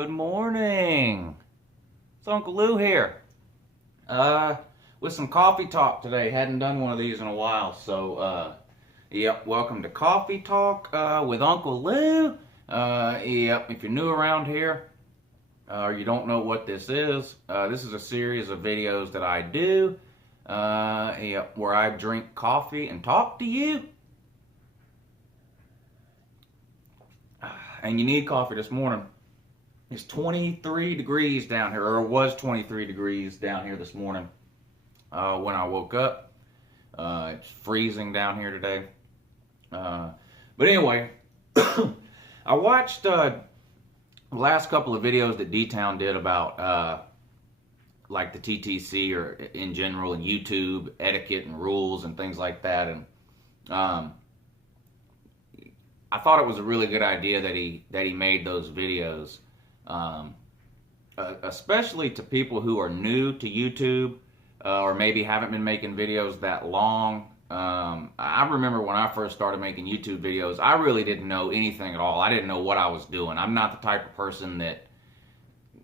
Good morning. It's Uncle Lou here. With some coffee talk today. Hadn't done one of these in a while, so yep. Welcome to Coffee Talk with Uncle Lou. Yep. If you're new around here or you don't know what this is a series of videos that I do. Yep, where I drink coffee and talk to you. And you need coffee this morning. It's 23 degrees down here, or it was 23 degrees down here this morning when I woke up. It's freezing down here today. But anyway, I watched the last couple of videos that DTown did about like the TTC or in general, and YouTube etiquette and rules and things like that. And I thought it was a really good idea that he made those videos, especially to people who are new to YouTube or maybe haven't been making videos that long. I remember when I first started making YouTube videos, I really didn't know anything at all. I didn't know what I was doing. I'm not the type of person that,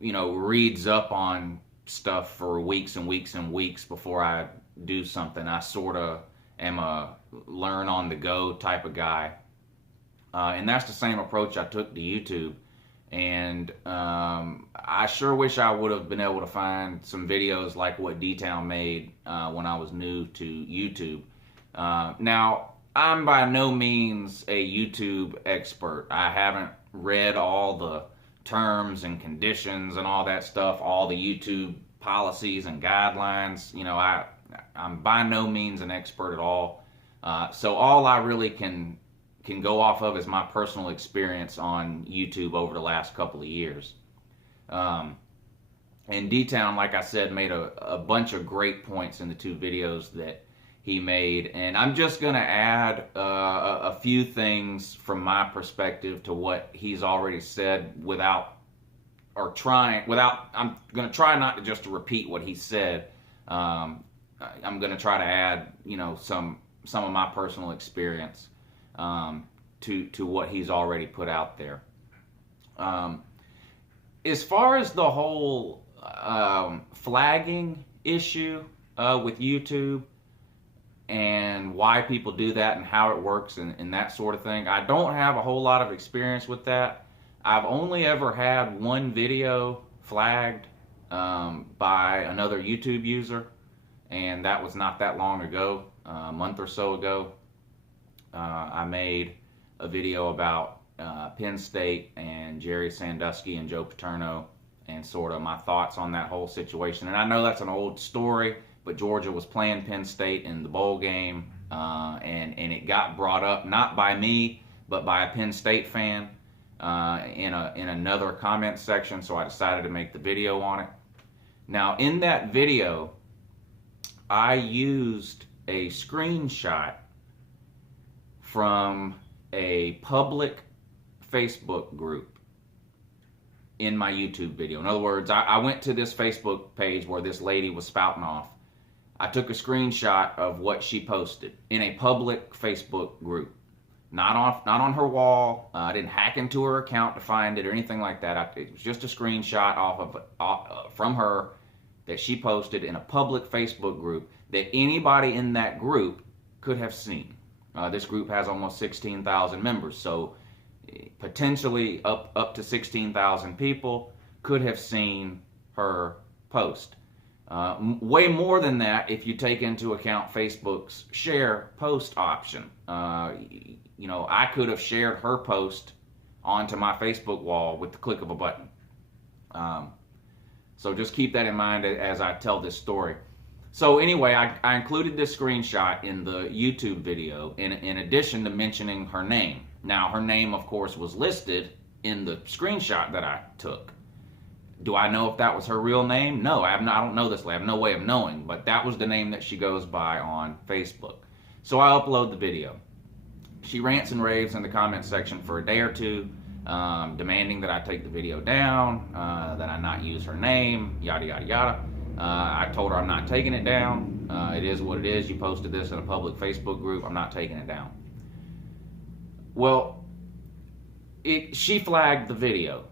reads up on stuff for weeks and weeks and weeks before I do something. I sort of am a learn on the go type of guy. And that's the same approach I took to YouTube. And I sure wish I would have been able to find some videos like what DTown made when I was new to YouTube. Now, I'm by no means a YouTube expert. I haven't read all the terms and conditions and all that stuff, all the YouTube policies and guidelines. I'm by no means an expert at all. So all I really can go off of is my personal experience on YouTube over the last couple of years. And DTown, like I said, made a bunch of great points in the two videos that he made. And I'm just going to add a few things from my perspective to what he's already said I'm going to try not to just to repeat what he said. I'm going to try to add, some of my personal experience to what he's already put out there. As far as the whole flagging issue with YouTube and why people do that and how it works and that sort of thing, I don't have a whole lot of experience with that. I've only ever had one video flagged by another YouTube user, and that was not that long ago, a month or so ago. I made a video about Penn State and Jerry Sandusky and Joe Paterno and sort of my thoughts on that whole situation. And I know that's an old story, but Georgia was playing Penn State in the bowl game, and it got brought up not by me, but by a Penn State fan in another comment section, so I decided to make the video on it. Now, in that video, I used a screenshot from a public Facebook group in my YouTube video. In other words, I went to this Facebook page where this lady was spouting off. I took a screenshot of what she posted in a public Facebook group. Not on her wall. I didn't hack into her account to find it or anything like that. It was just a screenshot from her that she posted in a public Facebook group that anybody in that group could have seen. This group has almost 16,000 members, so potentially up to 16,000 people could have seen her post. Way more than that if you take into account Facebook's share post option. I could have shared her post onto my Facebook wall with the click of a button. So just keep that in mind as I tell this story. So anyway, I included this screenshot in the YouTube video in addition to mentioning her name. Now, her name, of course, was listed in the screenshot that I took. Do I know if that was her real name? No, I don't know this lady. I have no way of knowing, but that was the name that she goes by on Facebook. So I upload the video. She rants and raves in the comment section for a day or two, demanding that I take the video down, that I not use her name, yada, yada, yada. I told her I'm not taking it down. It is what it is. You posted this in a public Facebook group. I'm not taking it down. Well, she flagged the video.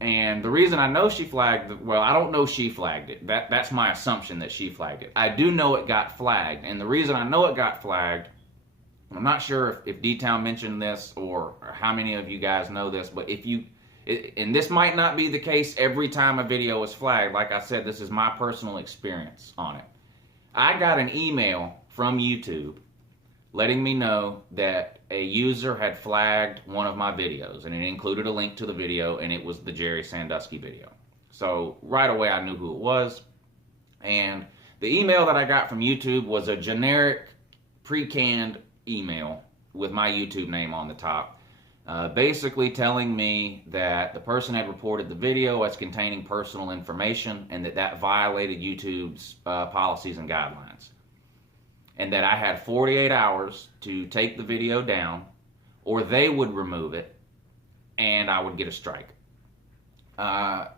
And the reason I know she flagged, well, I don't know she flagged it. That's my assumption that she flagged it. I do know it got flagged. And the reason I know it got flagged, I'm not sure if DTown mentioned this or how many of you guys know this, but and this might not be the case every time a video is flagged. Like I said, this is my personal experience on it. I got an email from YouTube letting me know that a user had flagged one of my videos, and it included a link to the video, and it was the Jerry Sandusky video. So right away I knew who it was, and the email that I got from YouTube was a generic pre-canned email with my YouTube name on the top, basically telling me that the person had reported the video as containing personal information and that violated YouTube's policies and guidelines, and that I had 48 hours to take the video down or they would remove it and I would get a strike. Now,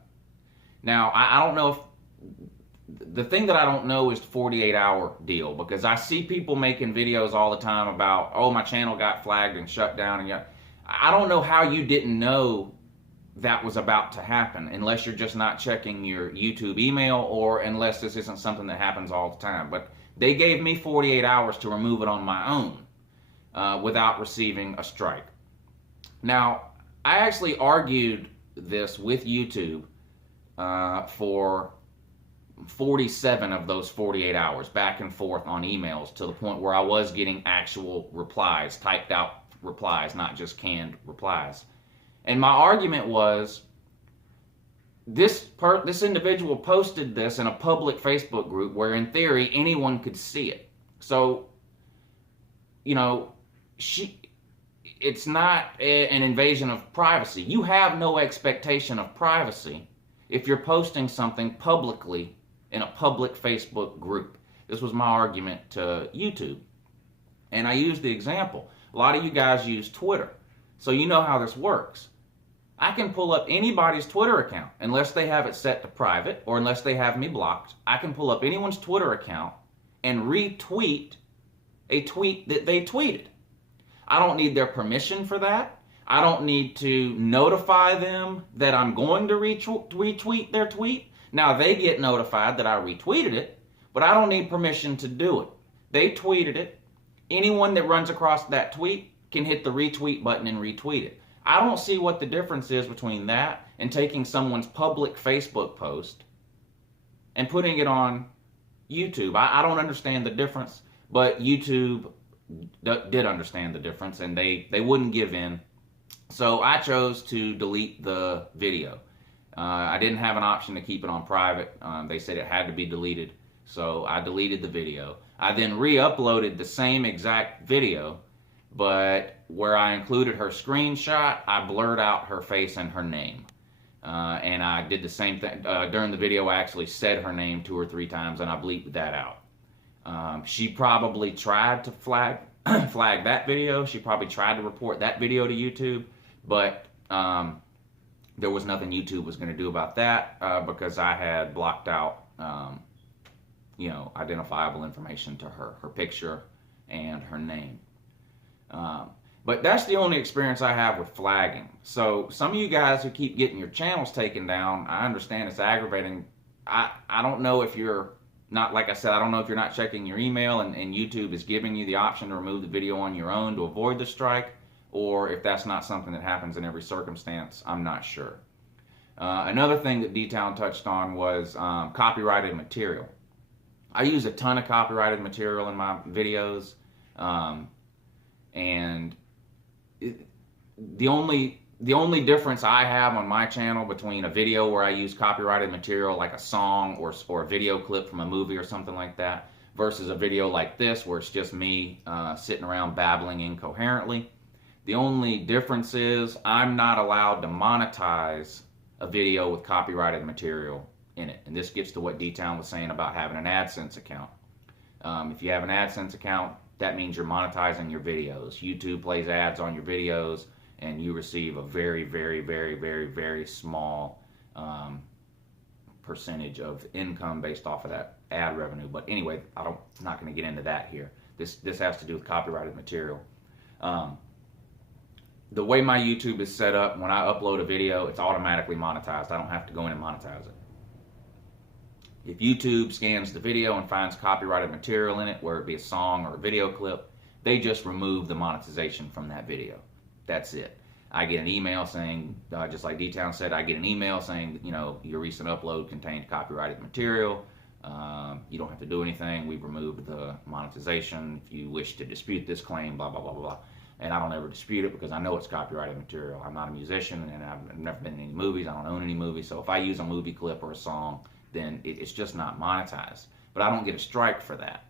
I don't know if the thing that I don't know is the 48-hour deal, because I see people making videos all the time about, oh, my channel got flagged and shut down, and I don't know how you didn't know that was about to happen, unless you're just not checking your YouTube email, or unless this isn't something that happens all the time. But they gave me 48 hours to remove it on my own without receiving a strike. Now, I actually argued this with YouTube for 47 of those 48 hours, back and forth on emails, to the point where I was getting actual replies, typed out replies, not just canned replies. And my argument was, this individual posted this in a public Facebook group where in theory anyone could see it. So, you know, it's not an invasion of privacy. You have no expectation of privacy if you're posting something publicly in a public Facebook group. This was my argument to YouTube. And I used the example. A lot of you guys use Twitter, so you know how this works. I can pull up anybody's Twitter account, unless they have it set to private or unless they have me blocked. I can pull up anyone's Twitter account and retweet a tweet that they tweeted. I don't need their permission for that. I don't need to notify them that I'm going to retweet their tweet. Now, they get notified that I retweeted it, but I don't need permission to do it. They tweeted it. Anyone that runs across that tweet can hit the retweet button and retweet it. I don't see what the difference is between that and taking someone's public Facebook post and putting it on YouTube. I don't understand the difference, but YouTube did understand the difference, and they wouldn't give in. So I chose to delete the video. I didn't have an option to keep it on private. They said it had to be deleted, so I deleted the video. I then re-uploaded the same exact video, but where I included her screenshot, I blurred out her face and her name. And I did the same thing. During the video, I actually said her name 2 or 3 times, and I bleeped that out. She probably tried to flag that video. She probably tried to report that video to YouTube, but there was nothing YouTube was going to do about that because I had blocked out, identifiable information to her picture and her name. But that's the only experience I have with flagging. So some of you guys who keep getting your channels taken down, I understand it's aggravating. I don't know if you're not, like I said, I don't know if you're not checking your email and YouTube is giving you the option to remove the video on your own to avoid the strike, or if that's not something that happens in every circumstance. I'm not sure. Another thing that DTown touched on was copyrighted material. I use a ton of copyrighted material in my videos, and the only difference I have on my channel between a video where I use copyrighted material like a song or a video clip from a movie or something like that versus a video like this where it's just me sitting around babbling incoherently. The only difference is I'm not allowed to monetize a video with copyrighted material in it. And this gets to what DTown was saying about having an AdSense account. If you have an AdSense account, that means you're monetizing your videos. YouTube plays ads on your videos, and you receive a very, very, very, very, very small percentage of income based off of that ad revenue. But anyway, I'm not going to get into that here. This has to do with copyrighted material. the way my YouTube is set up, when I upload a video, it's automatically monetized. I don't have to go in and monetize it. If YouTube scans the video and finds copyrighted material in it, whether it be a song or a video clip, they just remove the monetization from that video. That's it. I get an email saying, just like DTown said, I get an email saying, you know, your recent upload contained copyrighted material. You don't have to do anything. We've removed the monetization. If you wish to dispute this claim, blah, blah, blah, blah. And I don't ever dispute it because I know it's copyrighted material. I'm not a musician and I've never been in any movies. I don't own any movies. So if I use a movie clip or a song, then it's just not monetized. But I don't get a strike for that.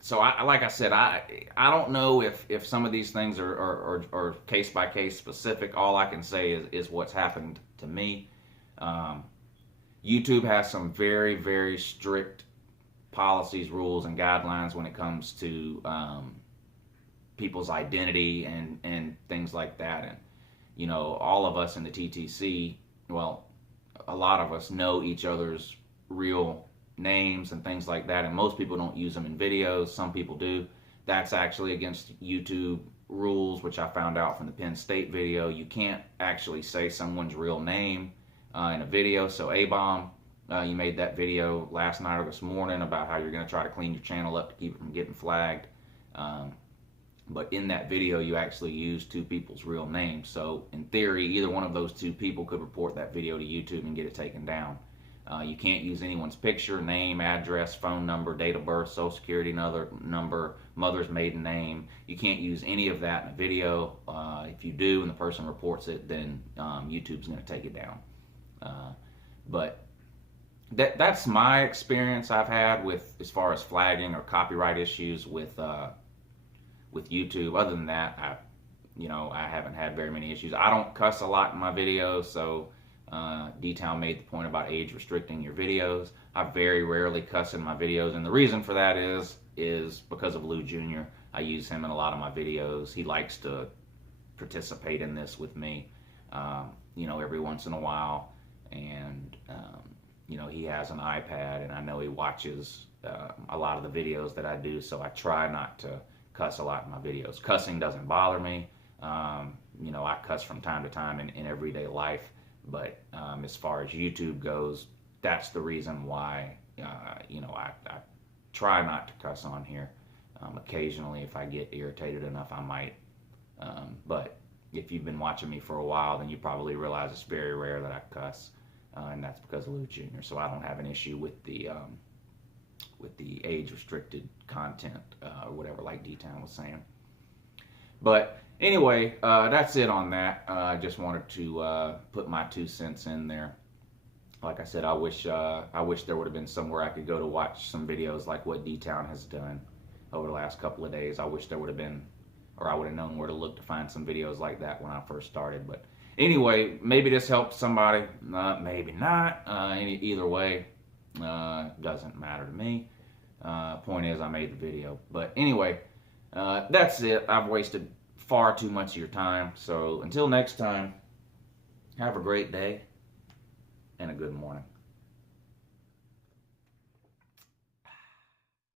So like I said, I don't know if some of these things are case by case specific. All I can say is what's happened to me. YouTube has some very, very strict policies, rules, and guidelines when it comes to people's identity and things like that. And you know, all of us in the TTC, well, a lot of us know each other's real names and things like that, and most people don't use them in videos. Some people do. That's actually against YouTube rules, which I found out from the Penn State video. You can't actually say someone's real name in a video. So A-Bomb, you made that video last night or this morning about how you're going to try to clean your channel up to keep it from getting flagged. But in that video, you actually used two people's real names. So in theory, either one of those two people could report that video to YouTube and get it taken down. You can't use anyone's picture, name, address, phone number, date of birth, social security number, mother's maiden name. You can't use any of that in a video. If you do and the person reports it, then YouTube's going to take it down. But that's my experience I've had with as far as flagging or copyright issues with YouTube. Other than that, I haven't had very many issues. I don't cuss a lot in my videos, so DTown made the point about age restricting your videos. I very rarely cuss in my videos, and the reason for that is because of Lou Jr. I use him in a lot of my videos. He likes to participate in this with me, every once in a while, and he has an iPad, and I know he watches a lot of the videos that I do, so I try not to cuss a lot in my videos. Cussing doesn't bother me. I cuss from time to time in everyday life, but as far as YouTube goes, that's the reason why I try not to cuss on here. Occasionally, if I get irritated enough, I might. But if you've been watching me for a while, then you probably realize it's very rare that I cuss, and that's because of Lou Jr. So I don't have an issue with the age-restricted content or whatever, like DTown was saying. But anyway, that's it on that. I just wanted to put my 2 cents in there. Like I said, I wish there would have been somewhere I could go to watch some videos like what DTown has done over the last couple of days. I wish there would have been, or I would have known where to look to find some videos like that when I first started. But anyway, maybe this helped somebody. Maybe not. Either way, doesn't matter to me. Point is, I made the video. But anyway, that's it. I've wasted far too much of your time. So until next time, have a great day and a good morning.